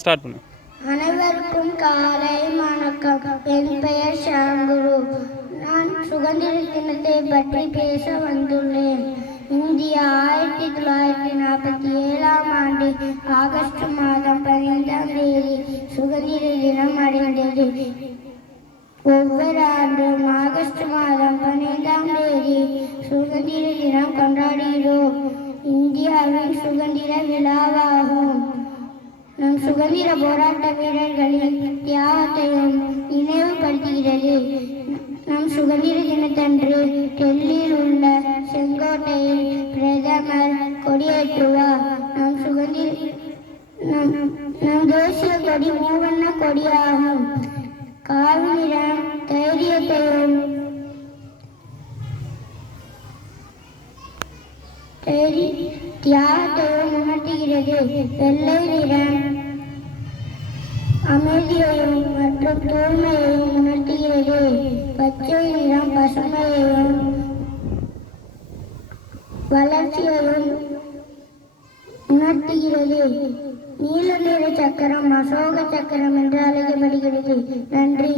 Start பண்ணு. அனைவருக்கும் காலை வணக்கம். என் பெயர் ஷாங்குரு. நான் சுதந்திர தினத்தை பற்றி பேச வந்துள்ளேன். இந்தியா 1947 ஆண்டு ஆகஸ்ட் மாதம் 15ஆம் தேதி சுதந்திர தினம் அடைந்தது. ஒவ்வொரு ஆண்டும் ஆகஸ்ட் மாதம் 15ஆம் தேதி சுதந்திர தினம் கொண்டாடுகிறோம். இந்தியாவின் சுதந்திர விழாவாகும். நம் சுதந்திர போராட்ட வீரர்களின் தியாகத்தையும் நினைவுபடுத்துகிறது. நம் சுதந்திர தினத்தன்று டெல்லியில் உள்ள செங்கோட்டையில் பிரதமர் கொடியேற்றுவார். நம் தேசிய கொடி மூவண்ண கொடியாகும். காவிநிறம் தைரியத்தையும் தியாகத்தையும் உணர்த்துகிறது. வெள்ளை நிறம் அமைதியையும் மற்றும் தூய்மையையும் உணர்த்துகிறது. பச்சை நிறம் பசுமையையும் வளர்ச்சியையும் உணர்த்துகிறது. நீல நிற சக்கரம் அசோக சக்கரம் என்று அழைக்கப்படுகிறது. நன்றி.